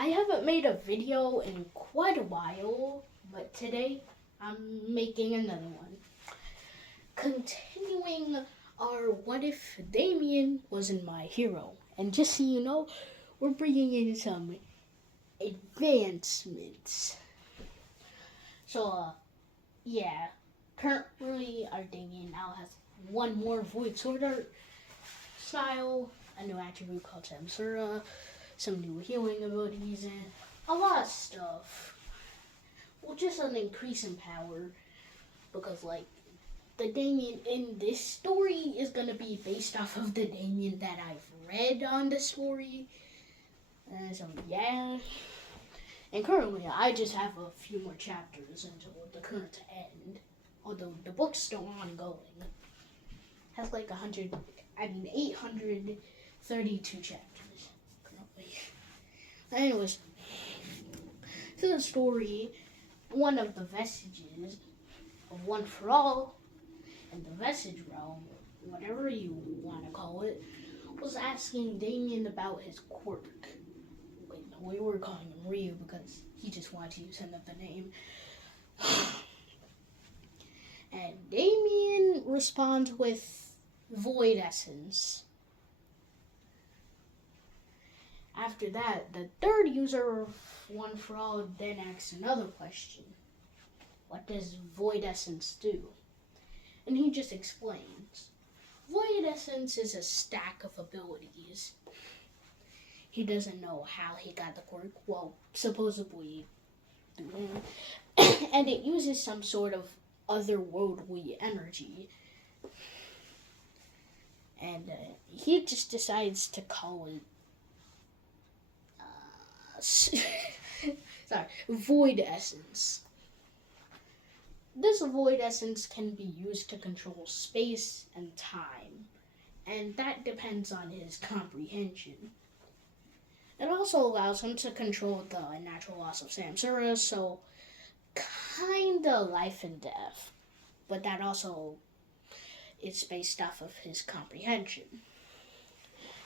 I haven't made a video in quite a while, but today I'm making another one. Continuing our What If Damian Wasn't My Hero. And just so you know, we're bringing in some advancements. So, yeah, currently our Damian now has one more Void Sword Art style, a new attribute called Samsura, some new healing abilities, and a lot of stuff. Well, just an increase in power, because, like, the Damian in this story is going to be based off of the Damian that I've read on the story. So, yeah. And currently, I just have a few more chapters until the current end. Although the book's still ongoing. It has like 832 chapters currently. Anyways, to the story, one of the vestiges of One for All in the Vestige Realm, whatever you want to call it, was asking Damian about his quirk. Wait, no, we were calling him Ryu because he just wanted to use another name. And Damian responds with Void Essence. After that, the third user of One for All then asks another question. What does Void Essence do? And he just explains. Void Essence is a stack of abilities. He doesn't know how he got the quirk. Well, supposedly. And it uses some sort of otherworldly energy. And he just decides to call it Void Essence. This Void Essence can be used to control space and time, and that depends on his comprehension. It also allows him to control the natural laws of Samsura, so kinda life and death, but that also is based off of his comprehension.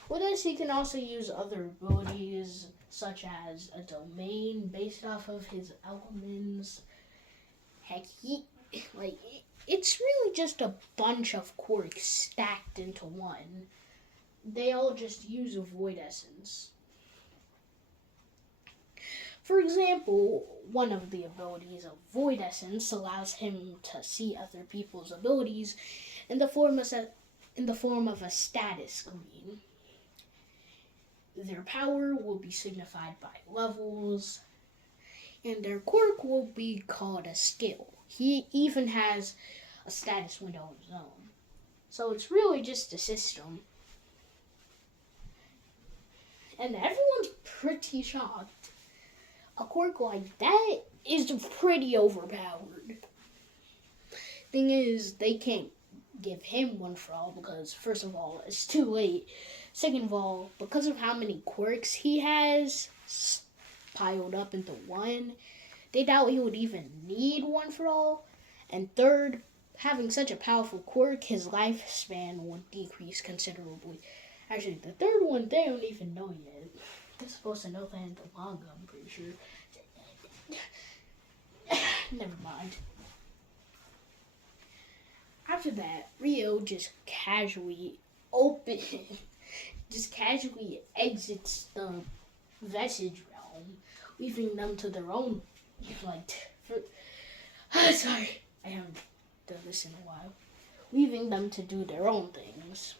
With this, he can also use other abilities, such as a domain based off of his elements. Heck, it's really just a bunch of quirks stacked into one. They all just use a Void Essence. For example, one of the abilities of Void Essence allows him to see other people's abilities in the form of a status screen. Their power will be signified by levels, and their quirk will be called a skill. He even has a status window of his own. So it's really just a system. And everyone's pretty shocked. A quirk like that is pretty overpowered. Thing is, they can't give him One for All because, first of all, it's too late. Second of all, because of how many quirks he has piled up into one, they doubt he would even need One for All. And third, having such a powerful quirk, his lifespan would decrease considerably. Actually, the third one, they don't even know yet. They're supposed to know that in the manga, I'm pretty sure. Never mind. After that, Rio just casually exits the Vestige Realm, leaving them to their own, sorry, I haven't done this in a while. Leaving them to do their own things.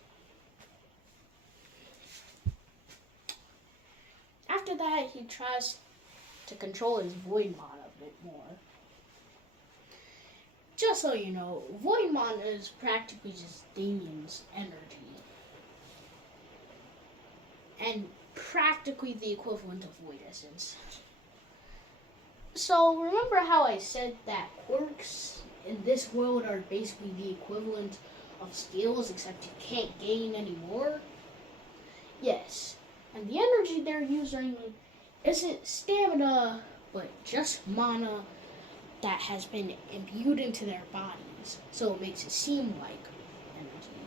After that, he tries to control his Void Mana a bit more. Just so you know, Void Mana is practically just Damian's energy. And practically the equivalent of Void Essence. So, remember how I said that quirks in this world are basically the equivalent of skills, except you can't gain any more? Yes. And the energy they're using isn't stamina, but just mana that has been imbued into their bodies. So it makes it seem like energy.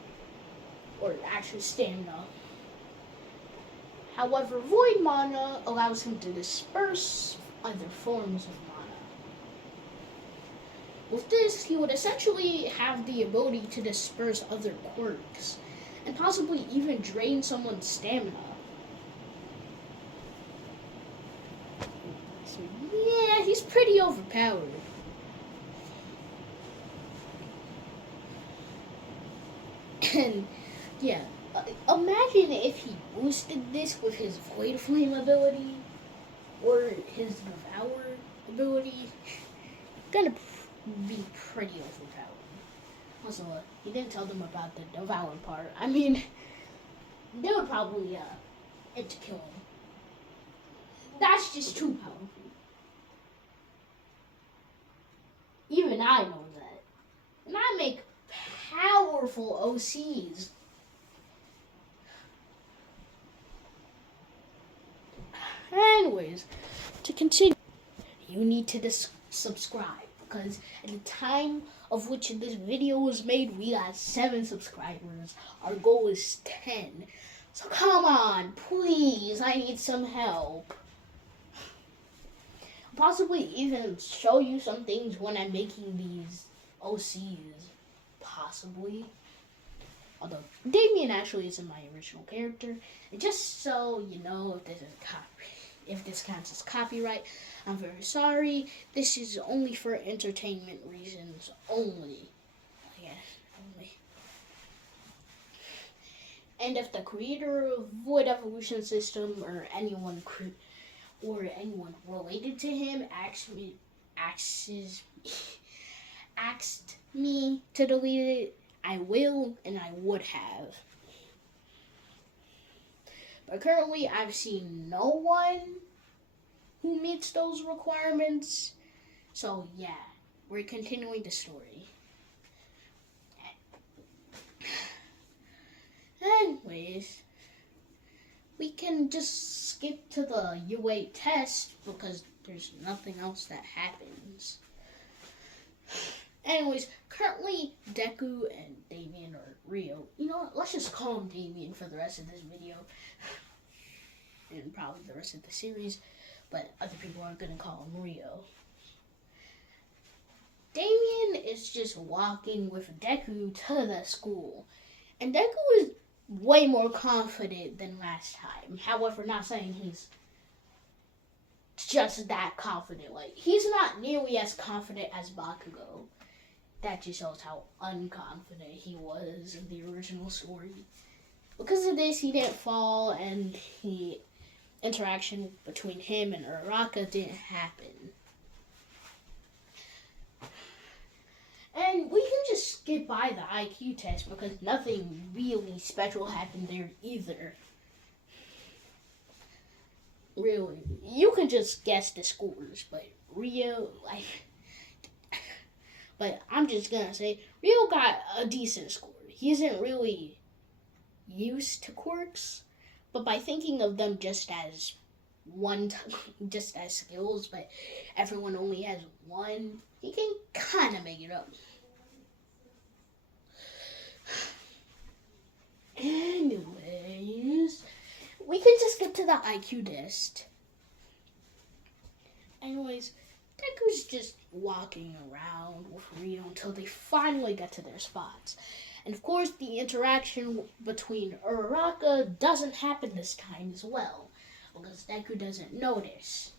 Or actual stamina. However, Void Mana allows him to disperse other forms of mana. With this, he would essentially have the ability to disperse other quirks, and possibly even drain someone's stamina. So, yeah, he's pretty overpowered. And, yeah, imagine if he boosted this with his Void Flame ability, or his Devour ability. Gonna be pretty overpowered. Also, he didn't tell them about the Devour part. I mean, they would probably hit to kill him. That's just too powerful. Even I know that. And I make powerful OCs. Anyways, to continue, you need to subscribe, because at the time of which this video was made, we got 7 subscribers. Our goal is 10. So come on, please, I need some help. I'll possibly even show you some things when I'm making these OCs. Possibly. Although Damian actually isn't my original character. And just so you know, if this counts as copyright, I'm very sorry. This is only for entertainment reasons only. Yeah, only. And if the creator of Void Evolution System or anyone related to him asked me to delete it, I will, and I would have. But currently, I've seen no one who meets those requirements. So, yeah, we're continuing the story. Anyways, we can just skip to the UA test because there's nothing else that happens. Anyways, currently Deku and Damian or Rio. You know what? Let's just call him Damian for the rest of this video. And probably the rest of the series. But other people are going to call him Rio. Damian is just walking with Deku to the school. And Deku is way more confident than last time. However, not saying he's just that confident. Like, he's not nearly as confident as Bakugo. That just shows how unconfident he was in the original story. Because of this, he didn't fall, and the interaction between him and Uraraka didn't happen. And we can just skip by the IQ test because nothing really special happened there either. Really. You can just guess the scores, but Rio, but I'm just gonna say, Rio got a decent score. He isn't really used to quirks, but by thinking of them just as just as skills, but everyone only has one, he can kind of make it up. Anyways, we can just get to the IQ test. Anyways, Deku's just walking around with Rio until they finally get to their spots. And of course, the interaction between Uraraka doesn't happen this time as well, because Deku doesn't notice.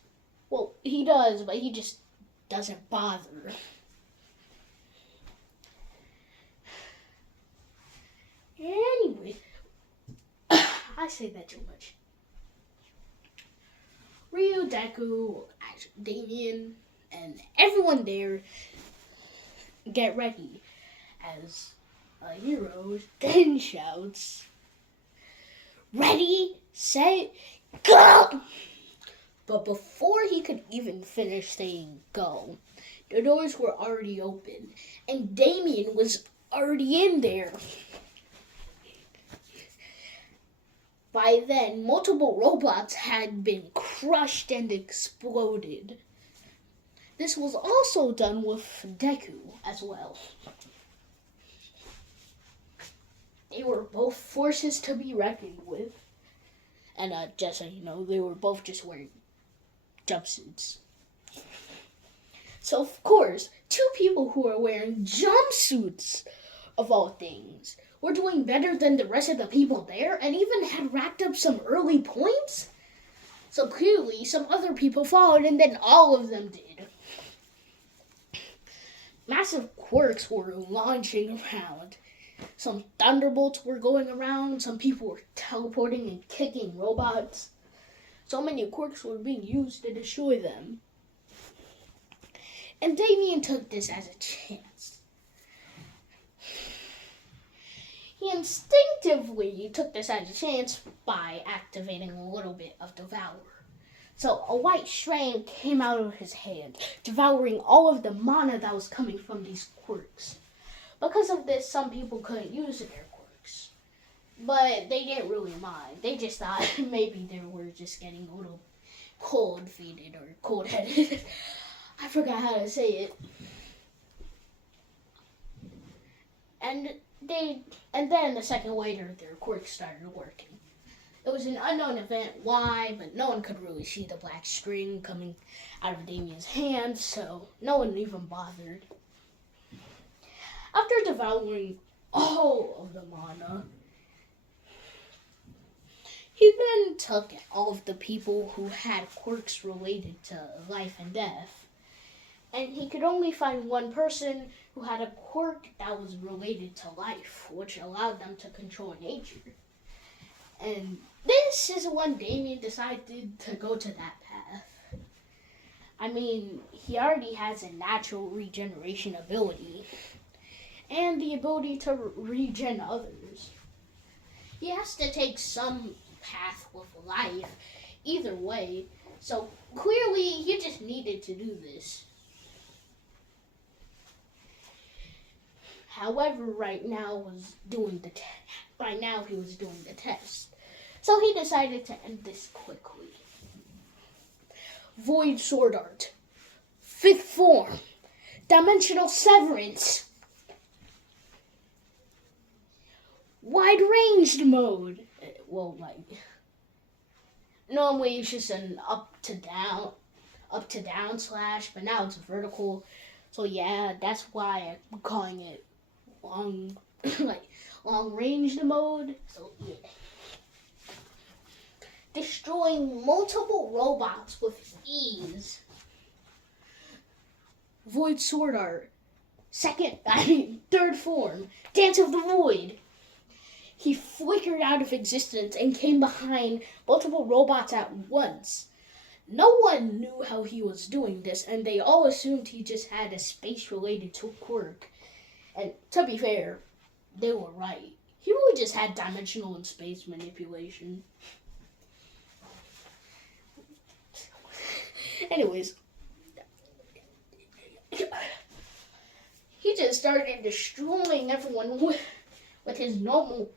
Well, he does, but he just doesn't bother. Anyway, I say that too much. Rio, Deku, Damian, and everyone there get ready as a hero then shouts, "Ready, set, go!" But before he could even finish saying go, the doors were already open, and Damian was already in there. By then, multiple robots had been crushed and exploded. This was also done with Deku as well. They were both forces to be reckoned with. And just so you know, they were both just wearing jumpsuits. So, of course, two people who are wearing jumpsuits, of all things, were doing better than the rest of the people there and even had racked up some early points. So clearly, some other people followed, and then all of them did. Massive quirks were launching around. Some thunderbolts were going around. Some people were teleporting and kicking robots. So many quirks were being used to destroy them. And Damian took this as a chance. He instinctively took this as a chance by activating a little bit of Devour. So a white strand came out of his hand, devouring all of the mana that was coming from these quirks. Because of this, some people couldn't use their quirks. But they didn't really mind. They just thought maybe they were just getting a little cold-feeted or cold-headed. I forgot how to say it. And then a second later, their quirks started working. It was an unknown event, why, but no one could really see the black string coming out of Damian's hand, so no one even bothered. After devouring all of the mana, he then took all of the people who had quirks related to life and death, and he could only find one person who had a quirk that was related to life, which allowed them to control nature. And this is when Damian decided to go to that path. I mean, he already has a natural regeneration ability, and the ability to regen others. He has to take some path with life, either way, so clearly he just needed to do this. However, right now he was doing the test. So he decided to end this quickly. Void Sword Art. 5th form. Dimensional Severance. Wide ranged mode. Well, normally it's just an up to down slash, but now it's vertical. So yeah, that's why I'm calling it long ranged mode. So yeah. Destroying multiple robots with ease. Void Sword Art. 3rd form. Dance of the Void. He flickered out of existence and came behind multiple robots at once. No one knew how he was doing this, and they all assumed he just had a space-related quirk. And to be fair, they were right. He really just had dimensional and space manipulation. Anyways, he just started destroying everyone with his normal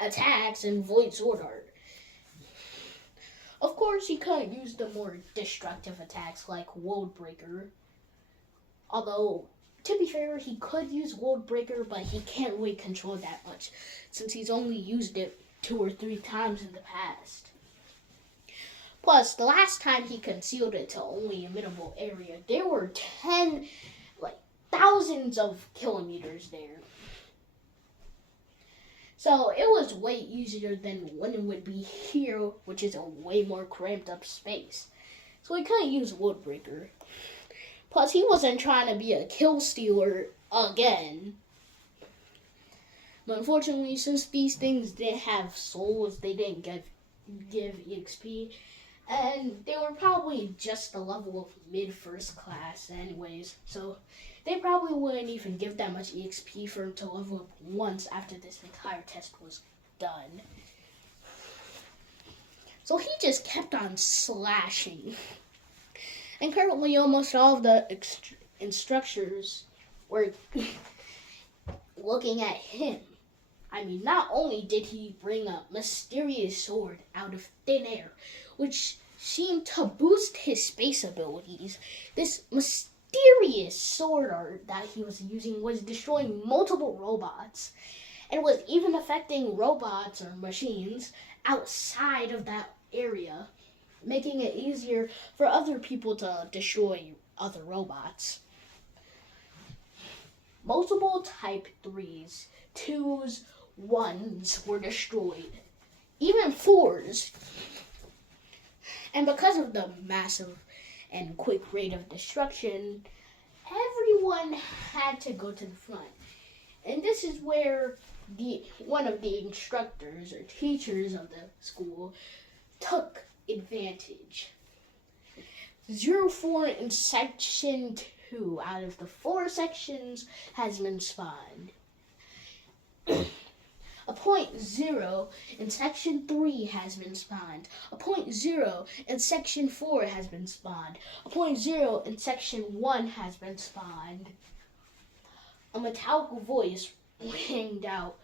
attacks and Void Sword Art. Of course, he couldn't use the more destructive attacks like World Breaker. Although, to be fair, he could use World Breaker, but he can't really control that much, since he's only used it 2 or 3 times in the past. Plus, the last time he concealed it to only a minimal area, there were thousands of kilometers there. So it was way easier than when it would be here, which is a way more cramped up space. So he couldn't use World Breaker. Plus, he wasn't trying to be a kill stealer again. But unfortunately, since these things didn't have souls, they didn't give EXP. And they were probably just the level of mid-first class anyways. So they probably wouldn't even give that much EXP for him to level up once after this entire test was done. So he just kept on slashing. And currently almost all of the instructors were looking at him. I mean, not only did he bring a mysterious sword out of thin air, which seemed to boost his space abilities, this mysterious sword art that he was using was destroying multiple robots, and was even affecting robots or machines outside of that area, making it easier for other people to destroy other robots. Multiple Type 3s, 2s, 1s were destroyed, even 4s. And because of the massive and quick rate of destruction, everyone had to go to the front. And this is where one of the instructors or teachers of the school took advantage. 04 in section 2 out of the 4 sections has been spawned. A .0 in section 3 has been spawned. A .0 in section 4 has been spawned. A .0 in section 1 has been spawned. A metallic voice rang out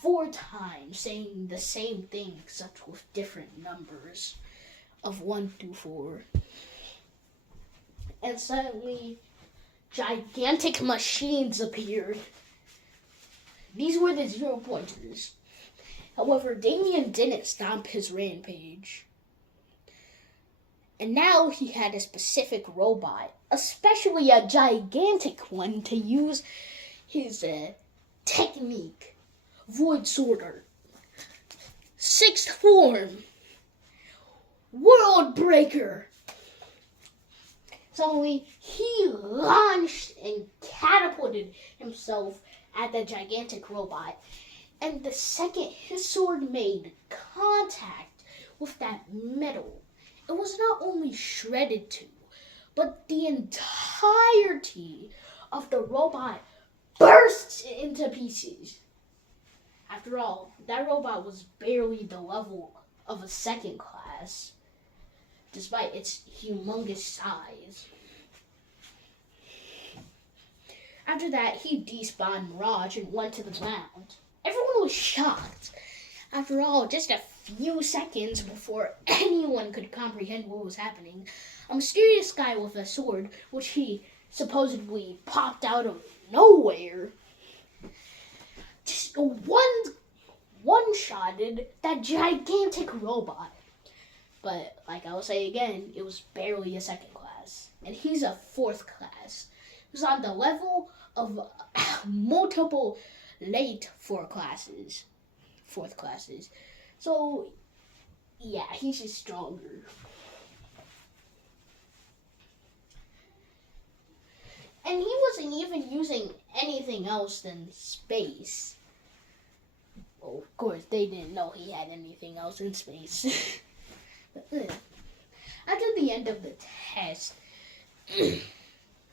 4 times, saying the same thing, except with different numbers of 1 through 4. And suddenly, gigantic machines appeared. These were the 0-pointers. However, Damian didn't stop his rampage. And now he had a specific robot, especially a gigantic one, to use his technique. Void Sorter. 6th form. World Breaker. Suddenly, he launched and catapulted himself at the gigantic robot. And the second his sword made contact with that metal, it was not only shredded to, but the entirety of the robot bursts into pieces. After all, that robot was barely the level of a 2nd class, despite its humongous size. After that, he despawned Mirage and went to the ground. Everyone was shocked. After all, just a few seconds before anyone could comprehend what was happening, a mysterious guy with a sword, which he supposedly popped out of nowhere, just one-shotted that gigantic robot. But, like I will say again, it was barely a 2nd class. And he's a 4th class. He's on the level of multiple late 4th classes. So, yeah, he's just stronger. And he wasn't even using anything else than space. Well, of course, they didn't know he had anything else in space. After the end of the test,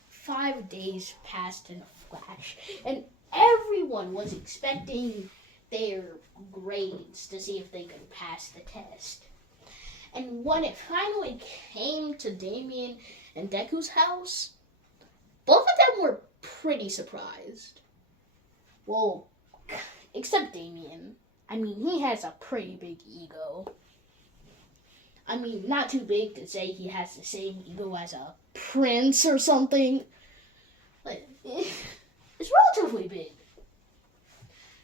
5 days passed in a flash, and everyone was expecting their grades to see if they could pass the test. And when it finally came to Damian and Deku's house, both of them were pretty surprised. Well, except Damian. I mean, he has a pretty big ego. I mean, not too big to say he has the same ego as a prince or something. But it's relatively big.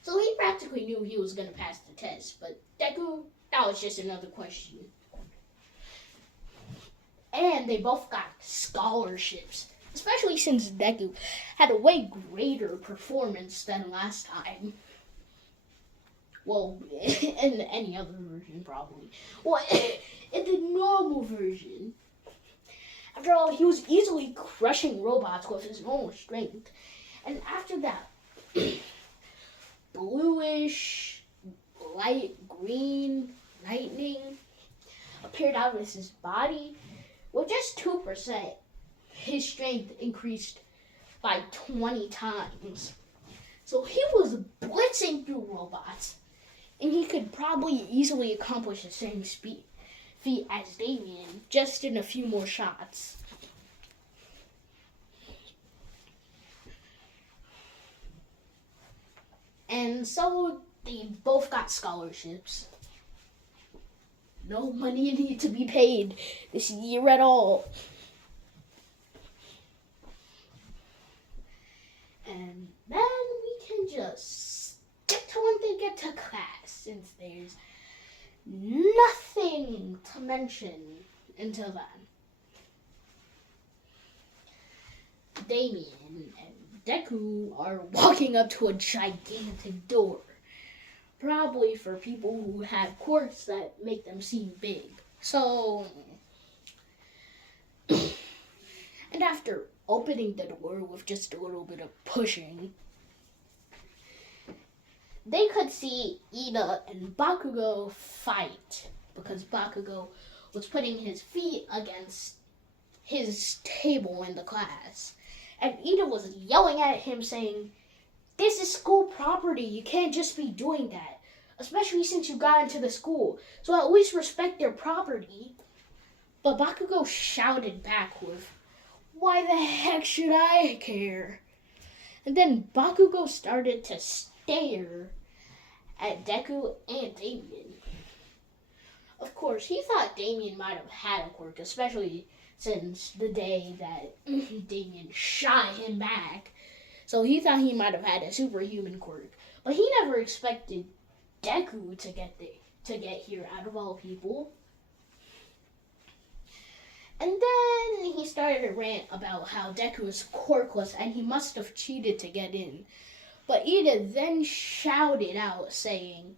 So he practically knew he was going to pass the test. But Deku, that was just another question. And they both got scholarships. Especially since Deku had a way greater performance than last time. Well, in any other version, probably. Well, in the normal version. After all, he was easily crushing robots with his normal strength. And after that, bluish, light green lightning appeared out of his body. With just 2%, his strength increased by 20 times. So he was blitzing through robots. And he could probably easily accomplish the same feat as Damian, just in a few more shots. And so they both got scholarships. No money needed to be paid this year at all. And then we can just get to when they get to class, since there's nothing to mention until then. Damian and Deku are walking up to a gigantic door. Probably for people who have quirks that make them seem big. So, and after opening the door with just a little bit of pushing, they could see Ida and Bakugo fight because Bakugo was putting his feet against his table in the class. And Ida was yelling at him saying, "This is school property. You can't just be doing that, especially since you got into the school. So at least respect their property." But Bakugo shouted back with, "Why the heck should I care?" And then Bakugo started to stare at Deku and Damian. Of course, he thought Damian might have had a quirk, especially since the day that Damian shot him back. So he thought he might have had a superhuman quirk. But he never expected Deku to get here out of all people. And then he started a rant about how Deku was quirkless and he must have cheated to get in. But Ida then shouted out saying,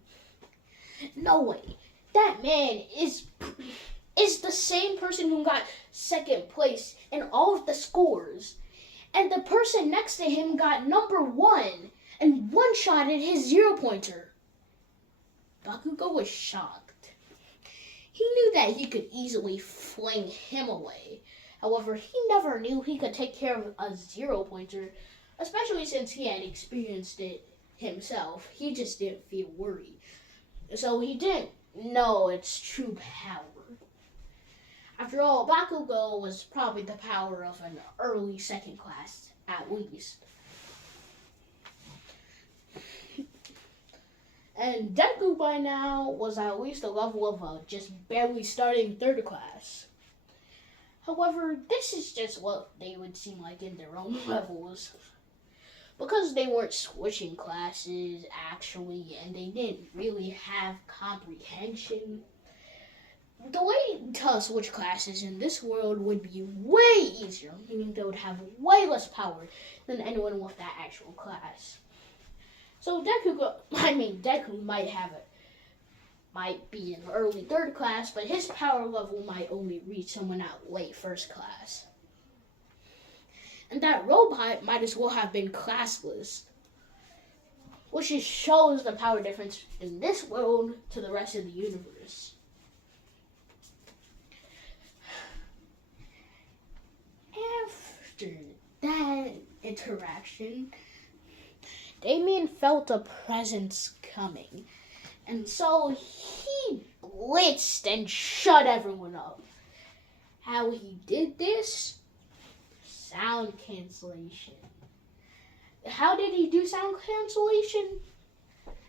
"No way, that man is the same person who got second place in all of the scores. And the person next to him got number 1 and one-shotted his 0-pointer. Bakugo was shocked. He knew that he could easily fling him away. However, he never knew he could take care of a 0-pointer, especially since he had experienced it himself. He just didn't feel worried. So he didn't know its true power. After all, Bakugo was probably the power of an early second class, at least. And Deku by now was at least a level of a just barely starting third class. However, this is just what they would seem like in their own levels. Because they weren't switching classes, actually, and they didn't really have comprehension, the way to switch classes in this world would be way easier, meaning they would have way less power than anyone with that actual class. So Deku might be in early third class, but his power level might only reach someone at late first class. And that robot might as well have been classless, which just shows the power difference in this world to the rest of the universe. After that interaction, Damian felt a presence coming, and so he blitzed and shut everyone up. How he did this? Sound cancellation. How did he do sound cancellation?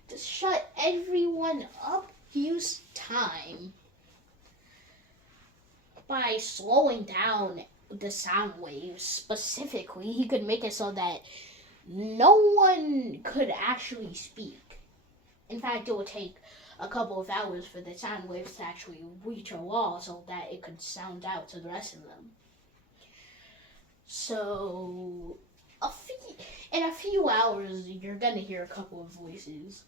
To shut everyone up, he used time. By slowing down the sound waves specifically, he could make it so that no one could actually speak. In fact, it would take a couple of hours for the sound waves to actually reach a wall so that it could sound out to the rest of them. So, in a few hours, you're gonna hear a couple of voices.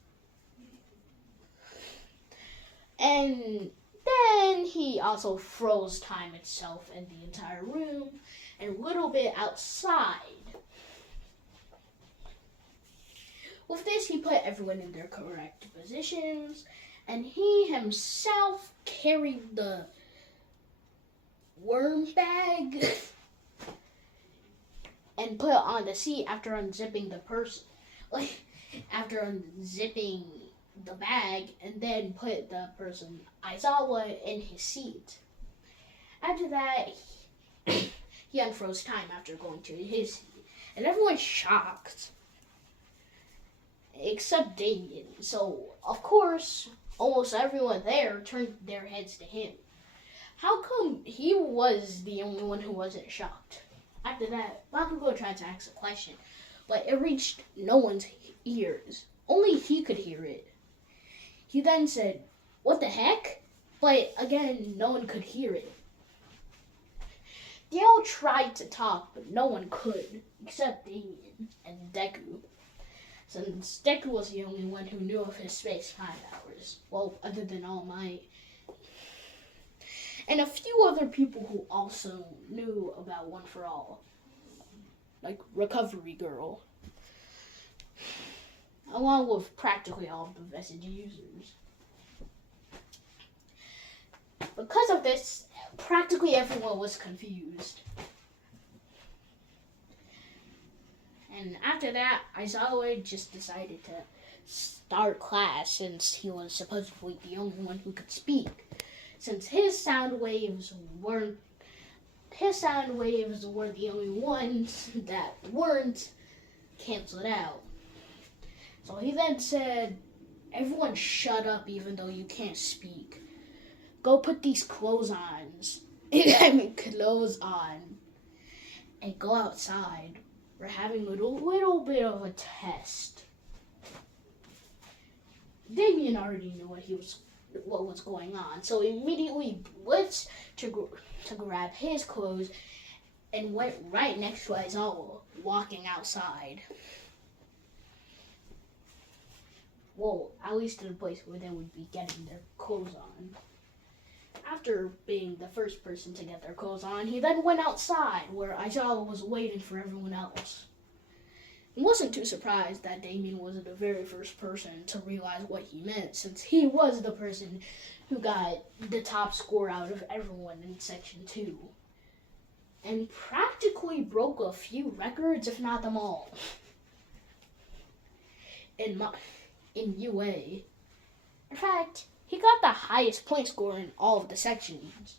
And then he also froze time itself and the entire room and a little bit outside. With this, he put everyone in their correct positions, and he himself carried the worm bag and put it on the seat after unzipping the person. After unzipping the bag, and then put the person, Aizawa, in his seat. After that, he unfroze time after going to his seat. And everyone's shocked. Except Damian. So, of course, almost everyone there turned their heads to him. How come he was the only one who wasn't shocked? After that, Bakugo tried to ask a question, but it reached no one's ears. Only he could hear it. He then said, what the heck? But again, no one could hear it. They all tried to talk, but no one could, except Damian and Deku. Since Deku was the only one who knew of his space-time powers. Well, other than All Might. And a few other people who also knew about One for All. Like Recovery Girl. Along with practically all of the vestige users. Because of this, practically everyone was confused. And after that, Aizawa just decided to start class since he was supposedly the only one who could speak. Since his sound waves were the only ones that weren't canceled out. So he then said, everyone shut up even though you can't speak. Go put these clothes on and go outside. We're having a little bit of a test. Damian already knew what was going on, so he immediately blitzed to grab his clothes and went right next to Aizawa, walking outside. Well, at least to the place where they would be getting their clothes on. After being the first person to get their clothes on, he then went outside where Aizawa was waiting for everyone else. He wasn't too surprised that Damian was the very first person to realize what he meant, since he was the person who got the top score out of everyone in Section 2. And practically broke a few records, if not them all. In UA. In fact, he got the highest point score in all of the sections.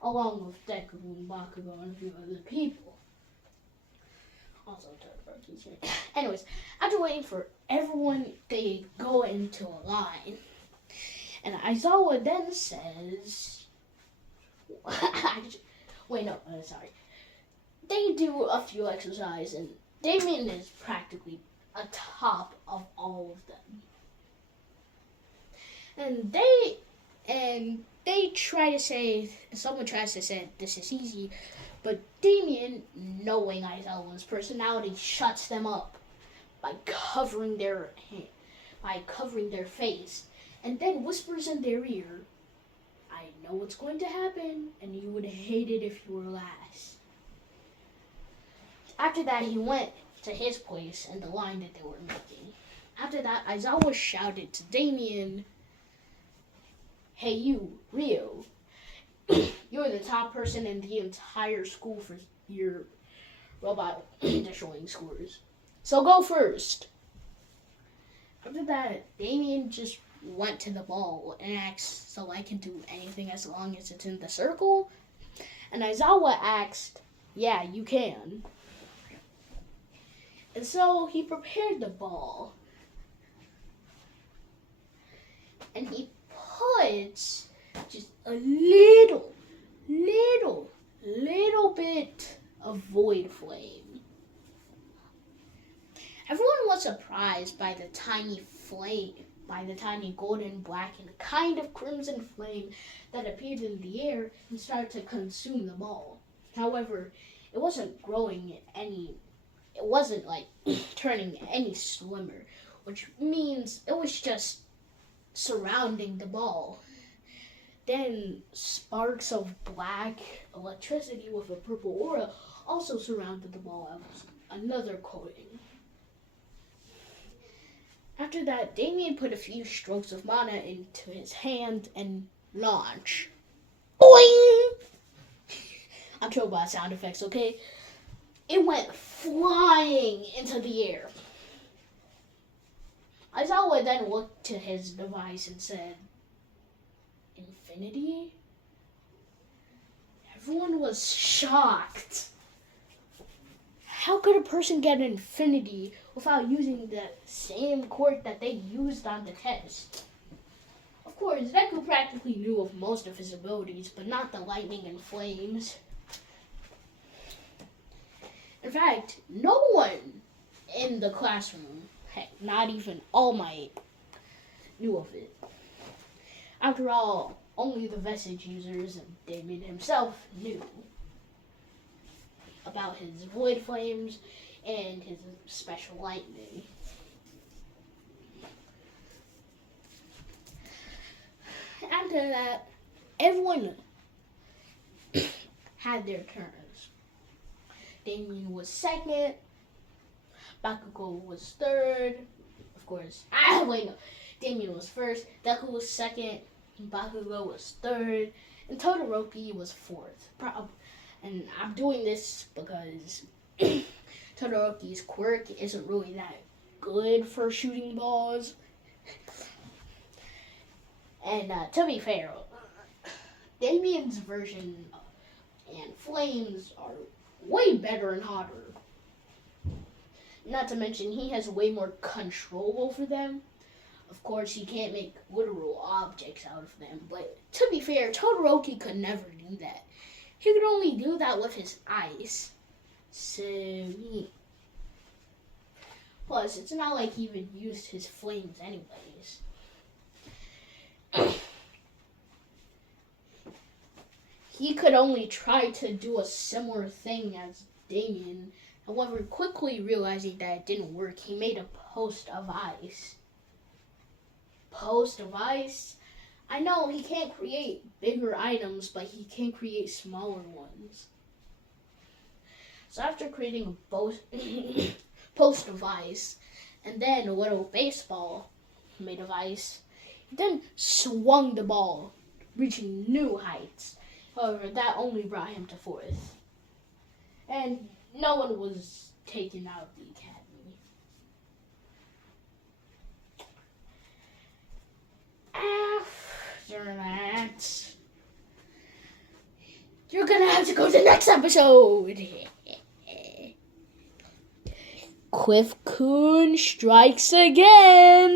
Along with Deku and Bakugo and a few other people. Also, anyways, after waiting for everyone, they go into a line. And Aizawa then says... sorry. They do a few exercises, and Damian is practically atop of all of them. And they try to say, someone tries to say this is easy, but Damian, knowing Aizawa's personality, shuts them up by covering their face, and then whispers in their ear, I know what's going to happen, and you would hate it if you were last. After that, he went to his place and the line that they were making. After that, Aizawa shouted to Damian, hey you, Rio, you're the top person in the entire school for your robot destroying scores. So go first. After that, Damian just went to the ball and asked, so I can do anything as long as it's in the circle? And Aizawa asked, yeah, you can. And so he prepared the ball. And he puts just a little bit of void flame. Everyone was surprised by the tiny golden, black, and kind of crimson flame that appeared in the air and started to consume the ball. However, it wasn't like turning any slimmer, which means it was just surrounding the ball. Then sparks of black electricity with a purple aura also surrounded the ball as another coating. After that, Damian put a few strokes of mana into his hand and launch. Boing! I'm troubled by sound effects, okay? It went flying into the air. Aizawa then looked to his device and said, Infinity? Everyone was shocked. How could a person get infinity without using the same quirk that they used on the test? Of course, Deku practically knew of most of his abilities, but not the lightning and flames. In fact, no one in the classroom Heck, not even All Might knew of it. After all, only the Vestige users and Damian himself knew about his void flames and his special lightning. After that, everyone had their turns. Damian was second, Bakugo was third, of course. Damian was first, Deku was second, Bakugo was third, and Todoroki was fourth. And I'm doing this because Todoroki's quirk isn't really that good for shooting balls. And to be fair, Damian's version and flames are way better and hotter. Not to mention, he has way more control over them. Of course, he can't make literal objects out of them, but to be fair, Todoroki could never do that. He could only do that with his ice. Plus, it's not like he even used his flames anyways. He could only try to do a similar thing as Damian. However, quickly realizing that it didn't work, he made a post of ice. Post of ice? I know he can't create bigger items, but he can create smaller ones. So after creating a post of ice, and then a little baseball made of ice, he then swung the ball, reaching new heights. However, that only brought him to fourth. And no one was taken out of the academy. After that, you're gonna have to go to the next episode. Cliff Kun strikes again.